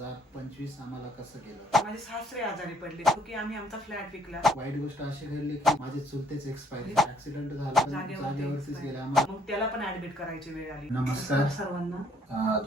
2025 आम्हाला कसं गेलं. माझे सासरे आजारी पडले की आम्ही आमचा फ्लॅट विकला. वाईट गोष्ट अशी घडली की माझे चुलतेच एक्सपायर ऍक्सिडेंट झाला, जागेवरतीच गेले आम्हाला. मग त्याला पण ऍडमिट करायची वेळ आली. नमस्कार सर्वांना.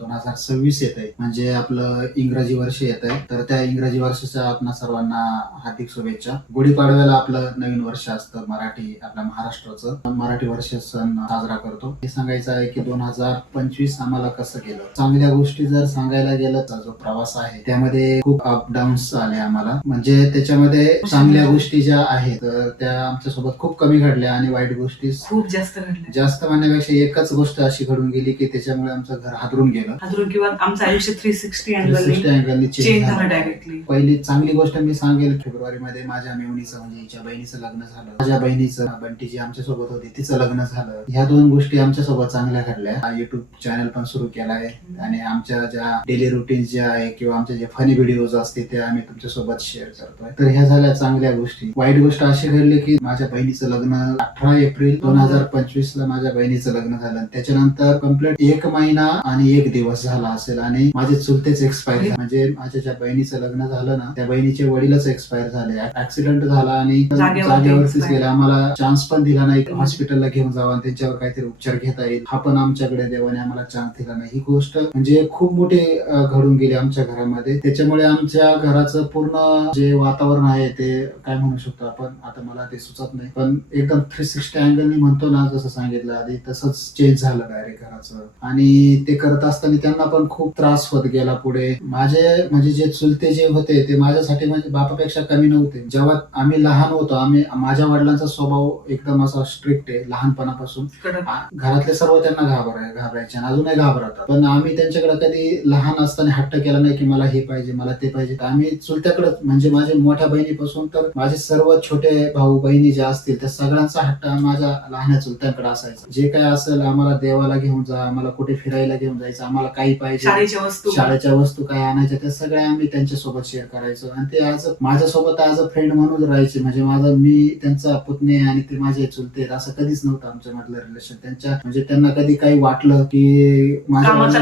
2026 येत आहे, म्हणजे आपलं इंग्रजी वर्ष येत आहे. तर त्या इंग्रजी वर्षाच्या आपणा सर्वांना हार्दिक शुभेच्छा. गुढीपाडव्याला आपलं नवीन वर्ष असतं मराठी, आपल्या महाराष्ट्राचं मराठी वर्ष सण साजरा करतो. हे सांगायचं आहे की 2025 आम्हाला कसं गेलं. चांगल्या गोष्टी जर सांगायला गेलं तर जो प्रवास आहे त्यामध्ये खूप अपडाऊन्स आले आम्हाला. म्हणजे त्याच्यामध्ये चांगल्या गोष्टी ज्या आहेत तर त्या आमच्यासोबत खूप कमी घडल्या आणि वाईट गोष्टी खूप जास्त घडल्या. जास्त म्हणण्यापेक्षा एकच गोष्ट अशी घडून गेली की त्याच्यामुळे आमचं घर हादरून किंवा आमचं आयुष्य 360 अँगलनी चेंज झालं डायरेक्टली. पहिली चांगली गोष्ट मी सांगेल, फेब्रुवारी मध्ये माझ्या मेवणीचं म्हणजे हिच्या बहिणीचं लग्न झालं. माझ्या बहिणीचं बंटी जी आमच्या सोबत होती तिचं लग्न झालं. ह्या दोन गोष्टी आमच्या सोबत चांगल्या घडल्या. युट्यूब चॅनल पण सुरू केला आहे आणि आमच्या ज्या डेली रुटीन ज्या आहे किंवा आमचे जे फनी व्हिडिओज असते ते आम्ही तुमच्या सोबत शेअर करतोय. तर ह्या झाल्या चांगल्या गोष्टी. वाईट गोष्ट अशी घडली की माझ्या बहिणीचं लग्न 18 एप्रिल 2025 ला माझ्या बहिणीचं लग्न झालं. त्याच्यानंतर कम्प्लीट 1 महिना आणि 1 दिवस झाला असेल आणि माझे चुलतेच एक्सपायर. म्हणजे माझ्या ज्या बहिणीचं लग्न झालं ना त्या बहिणीचे वडीलच एक्सपायर झाले. ऍक्सिडेंट झाला आणि जागेवरतीच गेले. आम्हाला चान्स पण दिला नाही हॉस्पिटलला घेऊन जावं आणि त्यांच्यावर काहीतरी उपचार घेता येईल, हा पण आमच्याकडे देवाने आम्हाला चान्स दिला नाही. ही गोष्ट म्हणजे खूप मोठी घडून गेली आमच्या घरामध्ये. त्याच्यामुळे आमच्या घराचं पूर्ण जे वातावरण आहे ते काय म्हणू शकतो आपण, आता मला ते सुचत नाही, पण एकदम 360 अँगलनी म्हणतो ना, जसं सांगितलं आधी तसंच चेंज झालं डायरेक्ट घराचं. आणि ते करत असताना त्यांना पण खूप त्रास होत गेला पुढे. माझे म्हणजे जे चुलते जे होते ते माझ्यासाठी म्हणजे बापापेक्षा कमी नव्हते. जेव्हा आम्ही लहान होतो, माझ्या वडिलांचा स्वभाव एकदम असा स्ट्रिक्ट आहे लहानपणापासून. घरातले सर्व त्यांना घाबरायचे आणि अजूनही घाबरतात. पण आम्ही त्यांच्याकडे कधी लहान असताना हट्ट केला नाही की मला हे पाहिजे मला ते पाहिजे. आम्ही चुलत्याकडे म्हणजे माझ्या मोठ्या बहिणीपासून तर माझे सर्व छोटे भाऊ बहिणी जे असतील त्या सगळ्यांचा हट्ट माझ्या लहान चुलत्यांकडे असायचा. जे काय असेल आम्हाला देवाला घेऊन जा, आम्हाला कुठे फिरायला घेऊन जायचं, आम्हाला काही पाहिजे शाळेच्या वस्तू काय आणायच्या त्या सगळ्या आम्ही त्यांच्यासोबत शेअर करायचो. आणि ते आज माझ्यासोबत ॲज अ फ्रेंड म्हणून राहायचे. म्हणजे मी त्यांचा पुतणे आणि ते माझे चुलते असं कधीच नव्हतं आमच्या मधलं रिलेशन. म्हणजे त्यांना कधी काही वाटलं की माझ्या कामाचा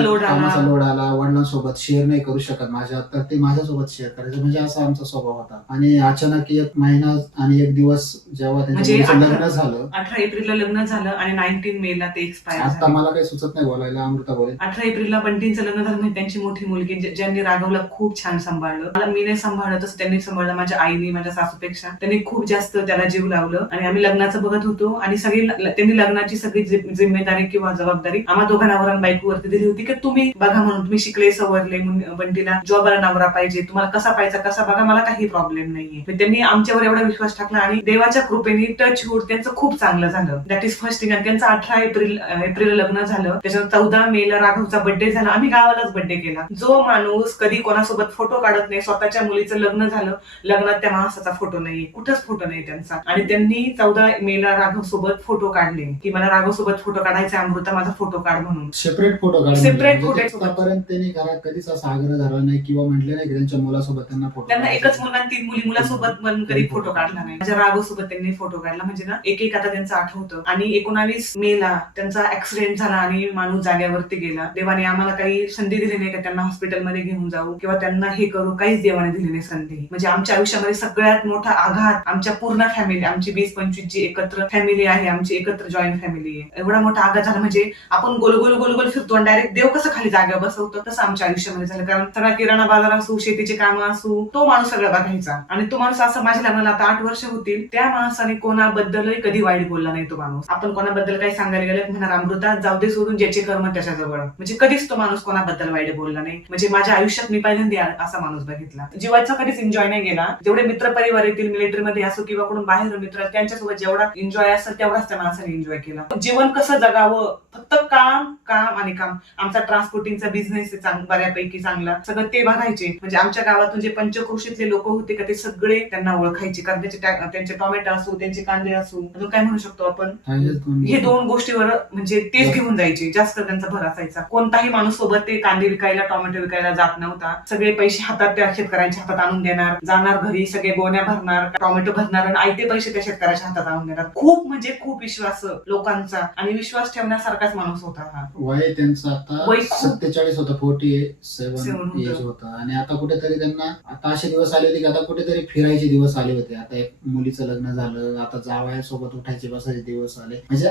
लोड आला वडिलांसोबत शेअर नाही करू शकत माझ्या, तर ते माझ्यासोबत शेअर करायचं. म्हणजे असा आमचा स्वभाव होता. आणि अचानक 1 महिना आणि 1 दिवस जेव्हा त्यांचं लग्न झालं, 18 एप्रिलला लग्न झालं आणि 19 मे ला ते एक्सपायर. आता मला काही सुचत नाही बोलायला, अमृता बोलेल. 18 एप्रिलला बंटींचं लग्न झालं म्हणजे त्यांची मोठी मुलगी ज्यांनी राघवला खूप छान सांभाळलं. मला मी नाही सांभाळलं तसं त्यांनी सांभाळलं. माझ्या आईने माझ्या सासूपेक्षा त्यांनी खूप जास्त त्याला जीव लावलं. आणि आम्ही लग्नाचं बघत होतो आणि त्यांनी लग्नाची सगळी जिम्मेदारी किंवा जबाबदारी आम्हा दोघांवर बायकोवरती दिली होती की तुम्ही बघा म्हणून, तुम्ही शिकले सवरले, बंटीला जॉबला नवरा पाहिजे, तुम्हाला कसा पाहिजे कसा बघा, मला काही प्रॉब्लेम नाहीये. त्यांनी आमच्यावर एवढा विश्वास टाकला आणि देवाच्या कृपेने टच वूड त्यांचं खूप चांगलं झालं. That is first thing. आणि त्यांचं 18 एप्रिल लग्न झालं. त्याच्यानंतर 14 मे ला राघवचा बर्थडे झाला. आम्ही गावालाच बर्थडे केला. जो माणूस कधी कोणासोबत फोटो काढत नाही, स्वतःच्या मुलीचं लग्न झालं, लग्नात त्या माणसाचा फोटो नाही, कुठंच फोटो नाही त्यांचा. आणि त्यांनी 14 मे ला राघव सोबत फोटो काढले की मला राघव सोबत फोटो काढायचा, अमृता माझा फोटो काढ म्हणून. सेपरेट फोटो काढ. आतापर्यंत त्यांनी घरात कधीच असा आग्रह धरला नाही किंवा म्हटले नाही की त्यांच्या मुलासोबत त्यांना एकच मुलगा 3 मुली, मुलासोबत पण कधी फोटो काढला नाही. माझ्या राघव सोबत त्यांनी फोटो काढला. म्हणजे ना एक आता त्यांचं आठवतं. आणि 19 मे ला त्यांचा ऍक्सिडेंट झाला आणि माणूस जाग्यावरती गेला. देवाने आम्हाला काही संधी दिली नाही का त्यांना हॉस्पिटलमध्ये घेऊन जाऊ किंवा त्यांना हे करू, काहीच देवाने दिली नाही संधी. म्हणजे आमच्या आयुष्यामध्ये सगळ्यात मोठा आघात आमच्या पूर्ण फॅमिली, आमची 20-25 जी एकत्र फॅमिली आहे, आमची एकत्र जॉईंट फॅमिली आहे, एवढा मोठा आघात झाला. म्हणजे आपण गोल गोल फिरतो आणि डायरेक्ट देव कसं खाली जागा बसवतो तसं आमच्या आयुष्यामध्ये झालं. कारण सगळा किराणा बाजार असू, शेतीचे कामं असू, तो माणूस सगळं बघायचा. आणि तो माणूस असं, माझ्या लग्नाला आता 8 वर्ष होतील, त्या माणसाने कोणाबद्दलही कधी वाईट बोलला नाही. तो माणूस, आपण कोणाबद्दल काही सांगायला गेलं म्हणणार अमृता जाऊ दे सोडून, ज्याचे कर्म त्याच्याजवळ. म्हणजे कधीच तो माणूस कोणाबद्दल वाईट बोलला नाही. म्हणजे माझ्या आयुष्यात मी पहिल्यांदा असा माणूस बघितला. जीवाचा कधीच एन्जॉय नाही गेला. जेवढे मित्र परिवार येतील, मिलिटरीमध्ये असो किंवा कोण बाहेर मित्र, त्यांच्यासोबत जेवढा एन्जॉय असेल तेवढाच त्या माणसाने एन्जॉय केला. जीवन कसं जगावं, फक्त काम काम आणि काम. आमचा ट्रान्सपोर्टिंगचा बिझनेस आहे बऱ्यापैकी चांगला, सगळं ते बघायचे. म्हणजे आमच्या गावातून जे पंचक्रोशीतले लोक होते का ते सगळे त्यांना ओळखायचे. कारण त्यांचे टोमॅटो असू, त्यांचे कांदे असू, अजून काय म्हणू शकतो आपण, हे 2 गोष्टीवर म्हणजे तेच घेऊन जायचे. जास्त त्यांचा भर असायचा. कोणताही माणूस सोबत ते कांदे विकायला, टोमॅटो विकायला जात नव्हता. सगळे पैसे हातात त्या शेतकऱ्यांच्या हातात आणून देणार, जाणार घरी, सगळे गोण्या भरणार, टोमॅटो भरणार आणि आयते पैसे त्या शेतकऱ्याच्या हातात आणून देणार. खूप म्हणजे खूप विश्वास लोकांचा आणि विश्वास ठेवण्यासारखाच माणूस होता हा. वय त्यांचं आता 47 होतं, 47 करून एज होतं. होतं. आणि आता कुठेतरी त्यांना आता असे दिवस आले होते की आता कुठेतरी फिरायचे दिवस आले होते. आता एक मुलीचं लग्न झालं, आता जावयासोबत उठायचे बसायचे दिवस आले. म्हणजे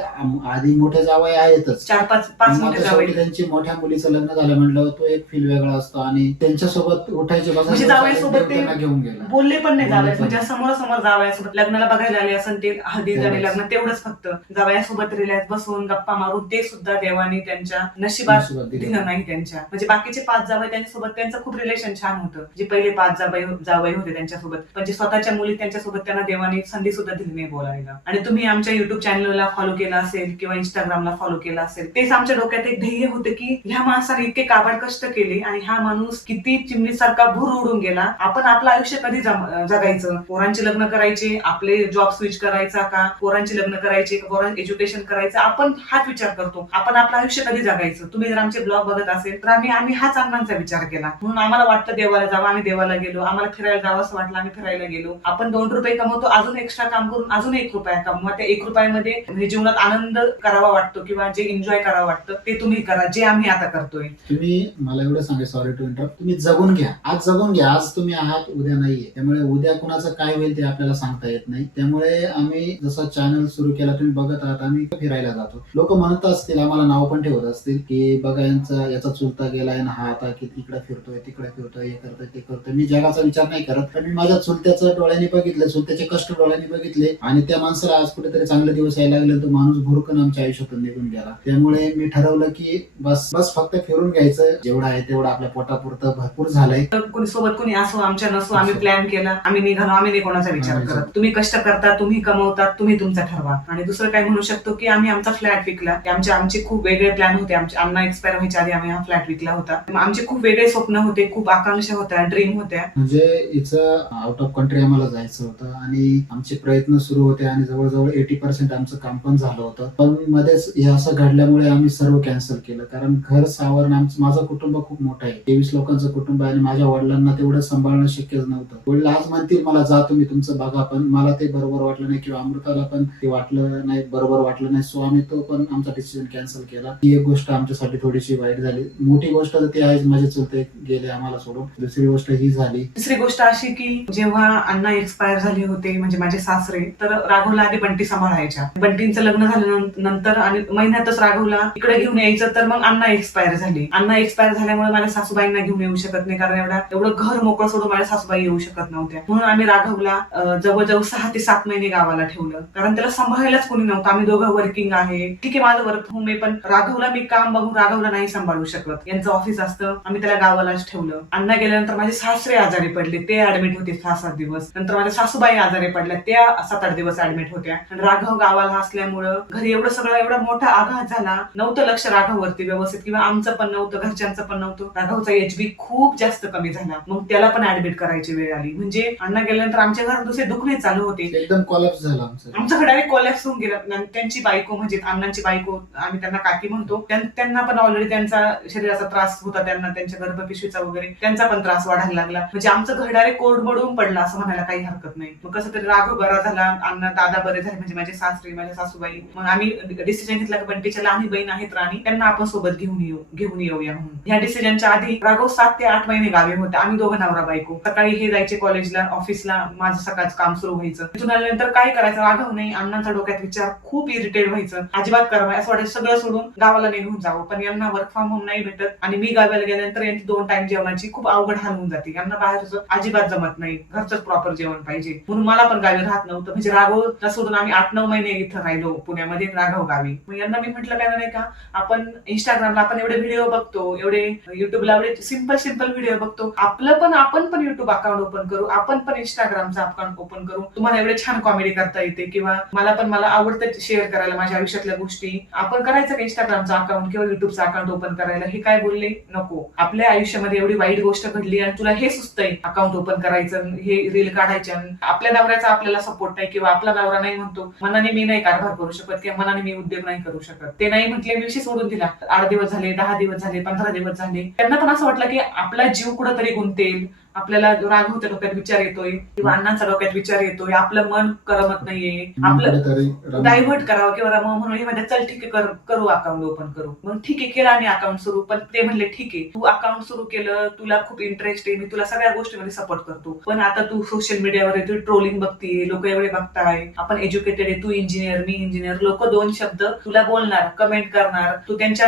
आधी मोठे जावई आहेतच, 4-5 पण मोठे आता जावई शेवटी त्यांची मोठ्या मुलीचं लग्न झालं म्हटलं तो एक फील वेगळा असतो. आणि त्यांच्यासोबत उठायचे म्हणजे बसायचे जावयासोबत देव ते त्यांना घेऊन गेला. बोलले पण नाही बोलले जावया, पण म्हणजे नाही. समोरासमोर जावयासोबत लग्नाला बघायला आले असं ते हळदीत आणि तेवढंच. लग्न तेवढंच फक्त जावयासोबत रिलॅक्स बसून गप्पा मारून ते सुद्धा देवाने त्यांच्या नशिबात दिलं नाही त्यांच्या. म्हणजे बाकीचे 5 जावई त्यांच्यासोबत त्यांचं खूप रिलेशन छान होतं, जे पहिले 5 जावई होते त्यांच्यासोबत, पण जे स्वतःच्या मुली त्यांच्यासोबत त्यांना देवाने संधी सुद्धा दिली नाही बोलायला. आणि तुम्ही आमच्या युट्यूब चॅनलला फॉलो केला असेल किंवा इंस्टाग्रामला फॉलो केला असेल, तेच आमच्या डोक्यात एक ध्येय होतं की ह्या माणसाने इतके काबाड कष्ट केले आणि हा माणूस किती चिमणीसारखा भूर उडून गेला. आपण आपलं आयुष्य कधी जगायचं? पोरांचे लग्न करायचे, आपले जॉब स्विच करायचा का, पोरांचे लग्न करायचे, पोरांचे एज्युकेशन करायचं, आपण हाच विचार करतो. आपण आपलं आयुष्य कधी जगायचं? तुम्ही जर आमचे ब्लॉग बघत असेल तर आम्ही हाच अण्णांचा विचार केला. म्हणून आम्हाला वाटतं देवाला जावं, आम्ही देवाला गेलो. आम्हाला फिरायला जावं असं वाटलं, आम्ही फिरायला गेलो. आपण 2 रुपये कमवतो, अजून एक्स्ट्रा काम करून अजून 1 रुपया कमवा. त्या 1 रुपयामध्ये म्हणजे जीवनात आनंद करावा वाटतो किंवा जे एन्जॉय करावं वाटतं ते तुम्ही करा, जे आम्ही आता करतोय. तुम्ही मला एवढं सांगा, सॉरी टू इंटरप्ट, तुम्ही जगून घ्या. आज जगून घ्या. आज तुम्ही आहात, उद्या नाहीये. त्यामुळे उद्या कुणाचं काय होईल ते आपल्याला सांगता येत नाही. त्यामुळे आम्ही जसं चॅनल सुरू केला, तुम्ही बघत आहात, आम्ही फिरायला जातो. लोक म्हणत असतील, आम्हाला नाव पण ठेवत असतील की बघा याचा चुलता गेलाय ना, हा आता की इकडे फिरतोय तिकडे फिरतोय, हे करतोय ते करतोय. मी जगाचा विचार नाही करत, पण मी माझ्या चुलत्याचं डोळ्यांनी बघितलं, चुलत्याचे कष्ट डोळ्यांनी बघितले आणि त्या माणसाला आज कुठेतरी चांगले दिवस यायला लागले. तो माणूस भुरकन आमच्या आयुष्यातून निघून गेला. त्यामुळे मी ठरवलं की बस फक्त फिरून घ्यायचं, जेवढं आहे तेवढं आपल्या पोटापुरतं भरपूर झालंय. कोणी सोबत कोणी असो आमच्या नसो, आम्ही प्लॅन केला, आम्ही निघालो, आम्ही नाही कोणाचा विचार करत. तुम्ही कष्ट करता, तुम्ही कमवतात, तुम्ही तुमचा ठरवा. आणि दुसरं काय म्हणू शकतो की आम्ही आमचा फ्लॅट विकला. आमचे खूप वेगळे प्लॅन होते. आमचे अण्णा एक्सपायर व्हायच्या आधी आम्ही हा फ्लॅट विकला होता. आमचे खूप वेगळे स्वप्न होते, खूप आकांक्षा होत्या, ड्रीम होत्या. म्हणजे इथं आउट ऑफ कंट्री आम्हाला जायचं होतं आणि आमचे प्रयत्न सुरू होते आणि जवळजवळ 80% आमचं काम पण झालं होतं. पण मध्येच हे असं घडल्यामुळे आम्ही सर्व कॅन्सल केलं. कारण घर सावरण माझं कुटुंब खूप मोठं आहे, 23 लोकांचं कुटुंब आहे आणि माझ्या वडिलांना तेवढं सांभाळणं शक्यच नव्हतं. वडील आज म्हणतील मला जा तुम्ही तुमचं बघा, पण मला ते बरोबर वाटलं नाही किंवा अमृताला पण ते वाटलं नाही, बरोबर वाटलं नाही. सो आम्ही तो पण आमचा डिसिजन कॅन्सल केला. ही एक गोष्ट आमच्यासाठी थोडीशी वाईट झाली. मोठी गोष्ट तर ती आहे, माझे चुलते गेले आम्हाला सोडून. दुसरी गोष्ट ही झाली. दुसरी गोष्ट अशी की जेव्हा अण्णा एक्सपायर झाले होते, म्हणजे माझे सासरे, तर राघवला आधी बंटी सांभाळायच्या. बंटींचं लग्न झाल्यानंतर आणि महिन्यातच राघवला इकडे घेऊन यायचं, तर मग अण्णा एक्सपायर झाले. अण्णा एक्सपायर झाल्यामुळे माझ्या सासूबाईंना घेऊन येऊ शकत नाही, कारण एवढं घर मोकळं सोडून माझ्या सासूबाई येऊ शकत नव्हत्या. म्हणून आम्ही राघवला जवळजवळ 6 ते 7 महिने गावाला ठेवलं, कारण त्याला सांभाळायलाच कोणी नव्हतं. आम्ही दोघं वर्किंग आहे, ठीक आहे, माझं वर्क होम आहे, पण राघवला मी काम बघून राघवला नाही सांभाळू शकत. यांचं ऑफिस असतं, आम्ही त्याला गावालाच ठेवलं. अण्णा गेल्यानंतर माझे सासरे आजारी पडले, ते ऍडमिट होते 6-7 दिवस. नंतर माझ्या सासूबाई आजारी पडल्या, त्या 7-8 दिवस ऍडमिट होत्या. राघव गावाला असल्यामुळं घरी एवढा मोठा आघात झाला. नव्हतं लक्ष राघववरती व्यवस्थित, किंवा आमचं पण नव्हतं, घरच्यांचं पण नव्हतं. राघवचा HB खूप जास्त कमी झाला, मग त्याला पण ऍडमिट करायची वेळ आली. म्हणजे अण्णा गेल्यानंतर आमच्या घरात दुसरे दुखणे चालू होते. एकदम कोलॅप्स झाला आमचं डायरेक्ट कोलॅप्स होऊन गेलं. त्यांची बायको, म्हणजे अण्णांची बायको, आम्ही त्यांना काकी म्हणतो, त्यांना पण ऑलरेडी त्यांचा शरीराचा त्रास होता, त्यांना त्यांच्या गर्भपिशवीचा वगैरे त्यांचा पण त्रास वाढायला लागला. म्हणजे आमचं घर डायरेक्ट कोरडबडून पडला असं म्हणायला काही हरकत नाही. मग कसं तरी राघव बरा झाला, अण्णा दादा बरे झाले, म्हणजे माझे सासरे, माझ्या सासूबाई. मग आम्ही डिसिजन घेतला की बंटीच्या लहान बहीण आहेत राणी, त्यांना आपण सोबत घेऊन येऊया म्हणून. ह्या डिसिजनच्या आधी राघव 7 ते 8 महिने गावी होते. आम्ही दोघं नवरा बायको. सकाळी हे जायचे कॉलेजला, ऑफिसला, माझं सकाळचं काम सुरू व्हायचं. तिथून आल्यानंतर काय करायचं, राघव नाही, अण्णांच्या डोक्यात विचार, खूप इरिटेट व्हायचं, अजिबात करावं असं वाटायचं, सगळं सोडून गावाला निघून जावं. पण यांना वर्क फ्रॉम होम नाही भेटत आणि मी गावाला गेल्यानंतर यांची 2 टाइम जेवणाची खूप अवघड हाल होऊन जाते. यांना बाहेरचं अजिबात जमत नाही, घरचंच प्रॉपर जेवण पाहिजे. म्हणून मला पण गावी राहत नव्हतं. म्हणजे राघवला सोडून आम्ही 8-9 महिने इथं राहिलो पुण्यामध्ये, राघव गावी. मग यांना मी म्हटलं काय नाही का, आपण इंस्टाग्रामला आपण एवढे व्हिडिओ बघतो, एवढे युट्यूबला एवढे सिंपल व्हिडिओ बघतो, आपण पण युट्यूब अकाउंट ओपन करू, आपण पण इंस्टाग्रामचं अकाउंट ओपन करू. तुम्हाला एवढे छान कॉमेडी करता येते, किंवा मला आवडतं शेअर करायला माझ्या आयुष्यातल्या गोष्टी. आपण करायचं का इंस्टाग्रामचं अकाउंट किंवा युट्यूबचं अकाउंट ओपन करायला? हे काय बोलले, नको. आपल्या आयुष्यामध्ये एवढी वाईट गोष्ट घडली आणि तुला हे सुचतंय अकाउंट ओपन करायचं, हे रील काढायच्या. आपल्या नवऱ्याचा आपल्याला सपोर्ट नाही, किंवा आपला नवरा नाही म्हणतो, मनाने मी नाही कारभार करू शकत, किंवा मनाने मी उद्योग नाही करू शकत. ते नाही म्हटले, मी विषय सोडून दिला. 8 दिवस झाले, 10 दिवस झाले, 15 दिवस झाले. त्यांना पण असं वाटलं की आपला जीव कुठंतरी गुंतेल, आपल्याला राघवच्या डोक्यात विचार येतोय किंवा अण्णांच्या डोक्यात विचार येतोय, आपलं मन करमत नाहीये, आपलं कुठेतरी डायव्हर्ट करावं किंवा रमावं म्हणून हे म्हणतात चल ठीक आहे करू अकाउंट ओपन करू. मग ठीक आहे केलं आम्ही अकाउंट सुरू. पण ते म्हणले ठीक आहे तू अकाउंट सुरू केलं, तुला खूप इंटरेस्ट आहे, मी तुला सगळ्या गोष्टीमध्ये सपोर्ट करतो, पण आता तू सोशल मीडियावर तू ट्रोलिंग बघतीये, लोक एवढे बघताय, आपण एज्युकेटेड आहे, तू इंजिनियर मी इंजिनियर, लोक दोन शब्द तुला बोलणार, कमेंट करणार, तू त्यांच्या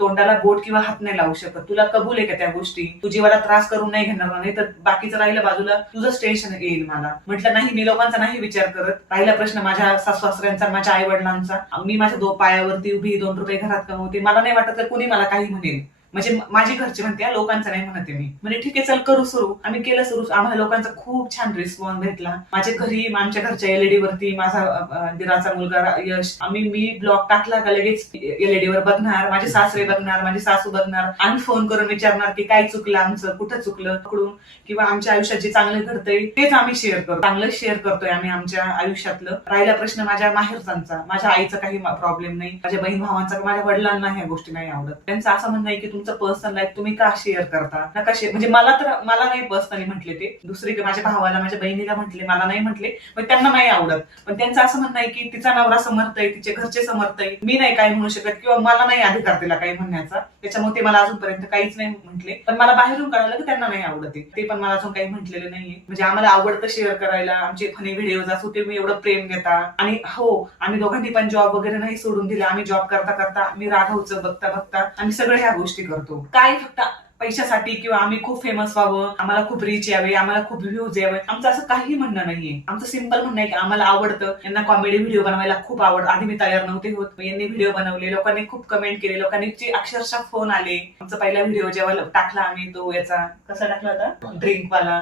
तोंडाला बोट किंवा हात नाही लावू शकत, तुला कबूल आहे का त्या गोष्टी, तू जीवाला त्रास करून नाही घेणार नाही तर बाकीचं राहिलं बाजूला, तुझंच टेन्शन येईल मला. म्हटलं नाही मी लोकांचा नाही विचार करत. राहिला प्रश्न माझ्या सासू-सासऱ्यांचा, माझ्या आई वडिलांचा, मी माझ्या पायावरती उभी 2 रुपये घरात कमवते, मला नाही वाटत तर कोणी मला काही म्हणेल. म्हणजे माझी घरचे म्हणते लोकांचं नाही म्हणते मी. म्हणजे ठीक आहे चल करू सुरू. आम्ही केलं सुरू. आम्हाला लोकांचा खूप छान रिस्पॉन्स भेटला. माझ्या घरी आमच्या घरच्या एलईडी वरती माझा दिराचा मुलगा यश, मी ब्लॉग टाकला का लगेच एलईडी वर बघणार, माझे सासरे बघणार, माझी सासू बघणार, आम्ही फोन करून विचारणार की काय चुकलं आमचं, कुठं चुकलं पकडून, किंवा आमच्या आयुष्यात जे चांगलं घडतंय तेच आम्ही शेअर करतो, चांगलं शेअर करतोय आम्ही आमच्या आयुष्यातलं. राहिला प्रश्न माझ्या माहेरचा, माझ्या आईचा काही प्रॉब्लेम नाही, माझ्या बहीण भावांचा, माझ्या वडिलांना ह्या गोष्टी नाही आवडत. त्यांचं असं म्हणणं आहे की तुमचं पर्सनल लाईफ तुम्ही का शेअर करता, नका शेअर. म्हणजे मला नाही पर्सनली म्हटले ते, दुसरी माझ्या भावाला माझ्या बहिणीला म्हटले, मला नाही म्हटले, पण त्यांना नाही आवडत. पण त्यांचं असं म्हणणं आहे की तिचा नवरा समर्थ आहे, तिचे घरचे समर्थ आहे, मी नाही काय म्हणू शकत किंवा मला नाही अधिकार तिला काही म्हणण्याचा, त्याच्यामुळे ते मला अजूनपर्यंत काहीच नाही म्हटले. पण मला बाहेरून कळालं की त्यांना नाही आवडत ते पण मला अजून काही म्हटलेले नाहीये. म्हणजे आम्हाला आवडतं शेअर करायला, आमचे फनी व्हिडिओज असो ते मी एवढं प्रेम देता. आणि हो आम्ही दोघांनी पण जॉब वगैरे नाही सोडून दिला. आम्ही जॉब करता करता मी राघवचं बघता आम्ही सगळ्या ह्या गोष्टी करतो. काय फक्त पैशासाठी किंवा आम्ही खूप फेमस व्हावं, आम्हाला खूप रीच यावे, आम्हाला खूप व्ह्यूज यावे, आमचं असं काही म्हणणं नाहीये. आमचं सिंपल म्हणणं आहे की आम्हाला आवडतं. यांना कॉमेडी व्हिडिओ बनवायला खूप आवड. आधी मी तयार नव्हते होत, यांनी व्हिडिओ बनवले, लोकांनी खूप कमेंट केले, लोकांनी अक्षरशः फोन आले. आमचा पहिला व्हिडिओ जेव्हा टाकला आम्ही तो याचा कसा टाकला होता ड्रिंकवाला,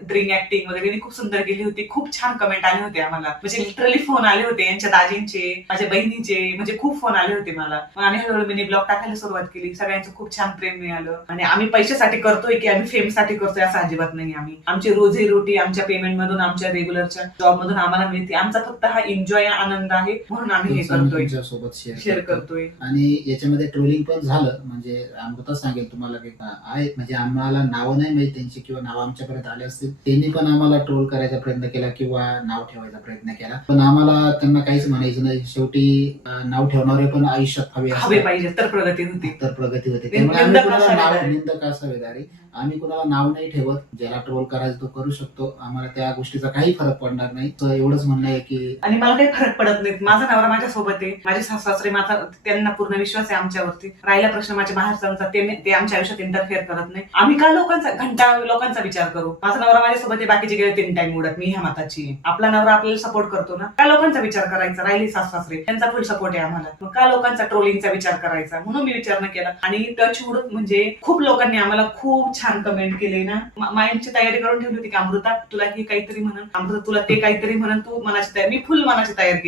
ड्रिंक ऍक्टिंग वगैरे खूप सुंदर केली होती. खूप छान कमेंट आले होते आम्हाला. म्हणजे लिटरली फोन आले होते यांच्या दाजींचे, माझ्या बहिणीचे, म्हणजे खूप फोन आले होते मला. मग आम्ही हळूहळू मिनी ब्लॉग टाकायला सुरुवात केली. सगळ्यांचं खूप छान प्रेम मिळालं. आणि आम्ही पैशासाठी करतोय की आम्ही फेमसाठी करतोय असं अजिबात नाही. आमची रोजी रोटी आमच्या पेमेंट मधून, आमच्या रेग्युलरच्या जॉब मधून आम्हाला मिळते. आमचा फक्त हा एन्जॉय आनंद आहे म्हणून आम्ही हे करतोय, सोबत शेअर करतोय. आणि याच्यामध्ये ट्रोलिंग पण झालं. म्हणजे अमृता सांगेल तुम्हाला की आहे, म्हणजे आम्हाला नावं नाही माहिती त्यांची किंवा नावं आमच्यापर्यंत आले असतील, त्यांनी पण आम्हाला ट्रोल करायचा प्रयत्न केला किंवा नाव ठेवायचा प्रयत्न केला, पण आम्हाला त्यांना काहीच म्हणायचं नाही. शेवटी नाव ठेवणारे पण आयुष्यात हवे पाहिजे तर प्रगती होती, त्यामुळे आम्ही कुणाला नाव निंदक असावे, आम्ही कुणाला नाव नाही ठेवत. ज्याला ट्रोल करायचं तो करू शकतो, आम्हाला त्या गोष्टीचा काही फरक पडणार नाही. तर एवढंच म्हणणं आहे की, आणि मला काही फरक पडत नाही. माझा नवरा माझ्या सोबत आहे, माझे सासरे माझा त्यांना पूर्ण विश्वास आहे आमच्यावरती. राहिला प्रश्न माझ्या बाहेरचा, ते आमच्या आयुष्यात इंटरफेअर करत नाही. आम्ही का लोकांचा विचार करू. माझा नवरा माझ्यासोबत आहे, बाकीचे गेले 3 टाइम उडत, मी ह्या मताची. आपला नवरा आपल्याला सपोर्ट करतो ना, का लोकांचा विचार करायचा. राहिली सासरे त्यांचा फुल सपोर्ट आहे आम्हाला, मग का लोकांचा ट्रोलिंगचा विचार करायचा. म्हणून मी विचार न केला. आणि टचवूड म्हणजे खूप लोकांनी आम्हाला खूप छान कमेंट केले ना. माइंडची तयारी करून ठेवली होती की अमृता तुला हे काहीतरी म्हणून, अमृता तुला ते काहीतरी म्हणून, तू मनाची तयारी. मी फुल मनाची तयारी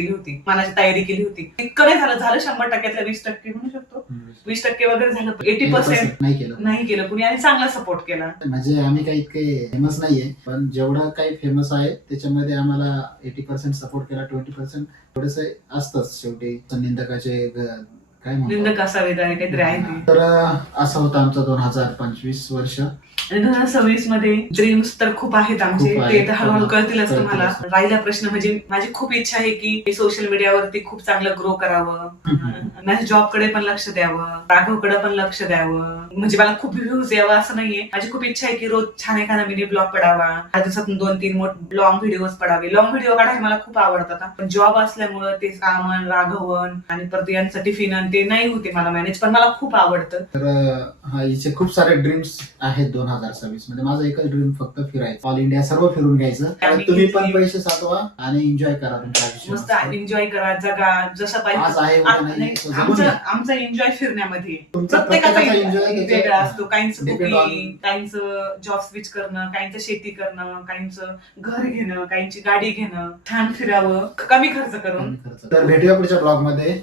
केली होती. इतकं नाही झालं 100%, 20% म्हणू शकतो, 20% वगैरे झालं. 80% नाही केलं कुणी, आणि चांगला सपोर्ट केला. म्हणजे आम्ही काही इतके फेमस नाहीये, पण जेवढं काही फेमस आहे त्याच्यामध्ये आम्हाला 80% सपोर्ट केला. 20% थोडस असतंच शेवटी निंदकाचे काय निंदक असावे काहीतरी आहे. तर असं होतं आमचं 2025 वर्ष. आणि 2026 मध्ये ड्रीम्स तर खूप आहेत आमचे, ते तर हळूहळू कळतीलच तुम्हाला. राहिला प्रश्न म्हणजे माझी खूप इच्छा आहे की सोशल मीडियावरती खूप चांगलं ग्रो करावं, माझ्या जॉब कडे पण लक्ष द्यावं, राघवकडे पण लक्ष द्यावं. म्हणजे मला खूप व्ह्यूज यावं असं नाहीये. माझी खूप इच्छा आहे की रोज छान एखादा मिनी ब्लॉग पडावा, दिवसातून 2-3 लॉंग व्हिडिओज पडावे. लॉंग व्हिडिओ काढायला मला खूप आवडतात, पण जॉब असल्यामुळे ते सामान, राघवन आणि परत यांचं टिफिन ते नाही होते मला मॅनेज, पण मला खूप आवडतं. तर हिचे खूप सारे ड्रीम्स आहेत 2026 मध्ये. माझं एकच ड्रीम फक्त फिरायचं, ऑल इंडिया सर्व फिरून घ्यायचं. तुम्ही पण पैसे साठवा आणि एन्जॉय करा तुमच्या आयुष्यात, मस्त एन्जॉय करा, जगा जसं पाहिजे. आमचा एन्जॉय फिरण्यामध्ये, प्रत्येकाचा एन्जॉय वेगळा असतो. काहींचं कुकिंग, काहींचं जॉब स्विच करणं, काहींचं शेती करणं, काहींचं घर घेणं, काहींची गाडी घेणं, छान फिरावं कमी खर्च करून. तर भेटूया पुढच्या ब्लॉग मध्ये.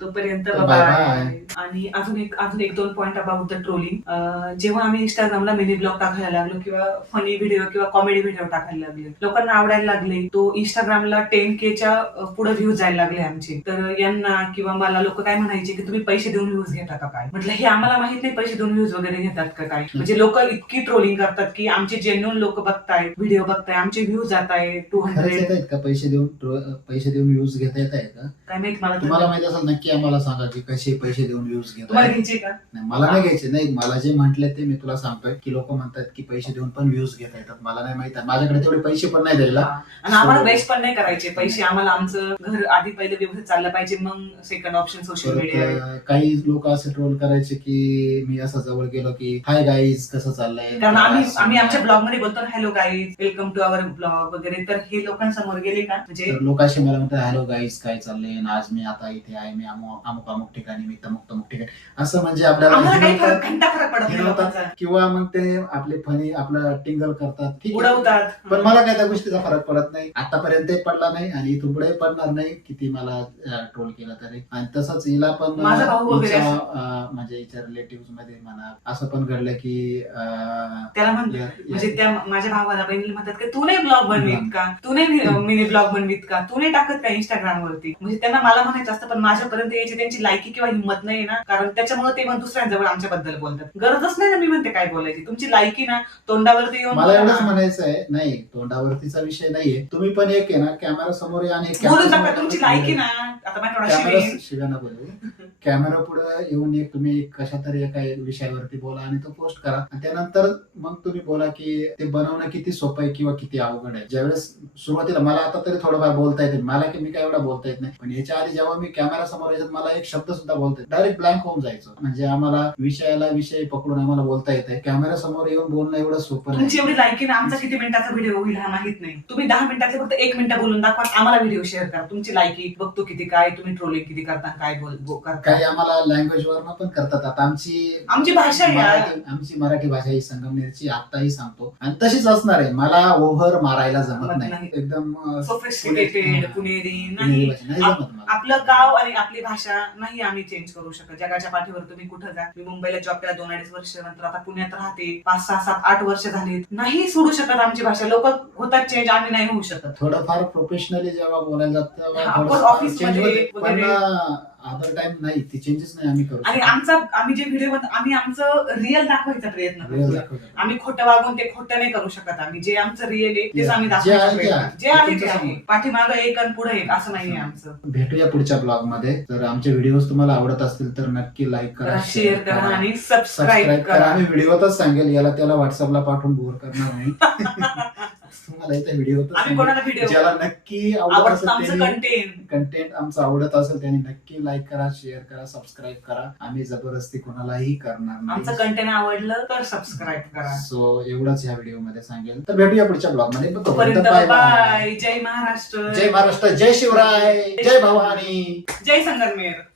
तोपर्यंत तर बाय. bye. आणि अजून एक दोन पॉईंट अबाउट द ट्रोलिंग. जेव्हा आम्ही इंस्टाग्रामला मिनी ब्लॉग टाकायला लागलो किंवा फनी व्हिडिओ किंवा कॉमेडी व्हिडिओ टाकायला लागले, लोकांना आवडायला लागले. तो इंस्टाग्रामला 10K पुढे व्ह्यूज जायला लागले आमचे. तर यांना किंवा मला लोक काय म्हणायचे की तुम्ही पैसे देऊन व्ह्यूज घेता का काय? म्हटलं हे आम्हाला माहित नाही पैसे देऊन व्ह्यूज वगैरे घेतात का काय. म्हणजे लोक इतकी ट्रोलिंग करतात की आमचे जेन्युइन लोक बघतायत, व्हिडिओ बघताय, आमचे व्ह्यूज जात आहे खरंच 200. येत आहेत का पैसे देऊन व्ह्यूज घेता येत आहेत का? काय माहित मला तर. तुम्हाला माहित असेल नक्की आम्हाला सांगा की कसे पैसे देऊन व्ह्यूज तुम्हाला घेतात. घ्यायचे का? नाही, मला नाही घ्यायचे. नाही, मला जे म्हटले ते मी तुला सांगतोय की लोक म्हणतात की पैसे देऊन पण व्ह्यूज घेता येतात. मला नाही माहित, माझ्याकडे तेवढे पैसे पण नाही द्यायला. आणि आम्हाला वेस्ट पण नाही करायचे पैसे. आम्हाला आमचं घर आधी पहिले व्यवस्थित चाललं पाहिजे, मग सेकंड ऑप्शन सोशल मीडिया आहे. परत काही लोक असे ट्रोल करायचे की मी असं जवळ गेलो की हाय गाईज कसं चाललंय. कारण आम्ही आमच्या ब्लॉग मध्ये बोलतो hello guys welcome to our blog वगैरे, तर हे लोकांसमोर गेले का म्हणजे तर लोक असे मला म्हणतात हॅलो गाईज काय चाललंय आणि आज मी आता इथे आहे, मी अमुक ठिकाणी, मी तमुक ठिकाणी, असं म्हणजे आम्हाला काही आपल्याला घंटा फरक पडत नाही लोकांचा. किंवा मग ते आपले फनी आपलं टिंगल करतात, ठीक आहे. उडवतात. पण मला काय त्या गोष्टीचा फरक पडत नाही, आतापर्यंत पडला नाही आणि इथून पुढे पडणार नाही किती मला ट्रोल केला तरी. आणि तसंच हिला पण माझा भाऊ वगैरे म्हणजे हिच्या रिलेटिव्ह मध्ये म्हणा असं पण घडलं की त्याला म्हणजे त्या माझ्या भावाला बहिणीला म्हणतात की तू नाही ब्लॉग बनवीत का, तू नाही मिनी ब्लॉग बनवीत का, तू नाही टाकत का इंस्टाग्राम वरती. म्हणजे त्यांना मला म्हणायचं असतं पण माझ्यापर्यंत यायची त्यांची लायकी किंवा हिंमत नाही ना, कारण त्याच्यामुळे ते मग दुसऱ्यांजवळ आमच्याबद्दल बोलतात. गरजच नाही ना, मी म्हणते काय बोलायची, तुमची लायकी ना तोंडावरती येऊन मला एवढंच म्हणायचं आहे. नाही, तोंडावरतीचा विषय नाहीये. तुम्ही पण एक आहे ना कॅमेरा समोर या आणि बोलून टाका तुमची लायकी ना. आता माझ्या कॅमेरा शिव्याना बोलू, कॅमेरा पुढे येऊन एक तुम्ही कशा तरी एका विषयावरती बोला आणि तो पोस्ट करा. आणि त्यानंतर मग तुम्ही बोला की ते बनवणं किती सोपं आहे किंवा किती अवघड आहे. ज्यावेळेस सुरुवातीला मला आता तरी थोडंफार बोलता येते, मला की मी काय एवढा बोलता येत नाही, पण याच्या आधी जेव्हा मी कॅमेरा समोर यायचं मला एक शब्द सुद्धा बोलता येत, डायरेक्ट ब्लँक होऊन जायचं. म्हणजे आम्हाला विषय पकडून आम्हाला बोलता येते. कॅमेरा समोर येऊन बोलणं एवढं सोपं तुमची नाही. एवढी लायकी ना, आमचा किती मिनिटाचा व्हिडिओ होईल हा माहित नाही. तुम्ही 10 मिनिटाचे फक्त 1 मिनिट बोलून दाखवा, आम्हाला व्हिडिओ शेअर करा. तुमची लायकी बघतो किती, काय तुम्ही ट्रोलिंग किती करता, काय करता. काही आम्हाला लँग्वेज वरनं पण करतात. आता आमची भाषा आमची मराठी भाषा ही संगमनेरची आताही सांगतो आणि तशीच असणार आहे. मला ओव्हर मारायला जमत नाही, एकदम सोफिस्टिकेटेड पुणेरी पुणेरी नाही. भाषा नाही जमत मला. आपलं गाव आणि आपली भाषा नाही आम्ही चेंज करू शकत. जगाच्या पाठीवर तुम्ही कुठं जा. मी मुंबईला जॉब केला 2-2.5 वर्ष, नंतर आता पुण्यात राहते 5, 6, 7, 8 वर्ष झाली. नाही सोडू शकत आमची भाषा. लोक होतात चेंज, आम्ही नाही होऊ शकत. थोडंफार प्रोफेशनली जेव्हा बोलायला आपण जातं ऑफिसमध्ये पण अदर टाइम नाही, ती चेंजेस नाही आम्ही करू. आणि आम्ही जे व्हिडिओ आम्ही आमचं रिअल दाखवायचा प्रयत्न करतो. आम्ही खोटं वागून ते खोटं नाही करू शकत. आम्ही जे आमचं रिअल आहे तेच आम्ही दाखवायचा प्रयत्न, जे आहे ते आहे. पाठीमागं एक आणि पुढे एक असं नाहीये आमचं. भेटूया पुढच्या ब्लॉग मध्ये. तर आमचे व्हिडिओ तुम्हाला आवडत असतील तर नक्की लाईक करा, शेअर करा आणि सबस्क्राईब करा. आम्ही व्हिडिओतच सांगेल, याला त्याला व्हॉट्सअपला पाठवून बोर करणार नाही. तुम्हाला इथे व्हिडिओ ज्याला नक्की आवडत असेल कंटेंट आमचं आवडत असेल त्यांनी नक्की लाईक करा, शेअर करा, सबस्क्राईब करा. आम्ही जबरदस्ती कोणालाही करणार नाही. आमचं कंटेंट आवडलं तर सबस्क्राईब करा. सो एवढंच ह्या व्हिडिओ मध्ये सांगेल. तर भेटूया पुढच्या ब्लॉग मध्ये. तोपर्यंत बाय. जय महाराष्ट्र, जय महाराष्ट्र, जय शिवराय, जय भवानी, जय संगमनेर.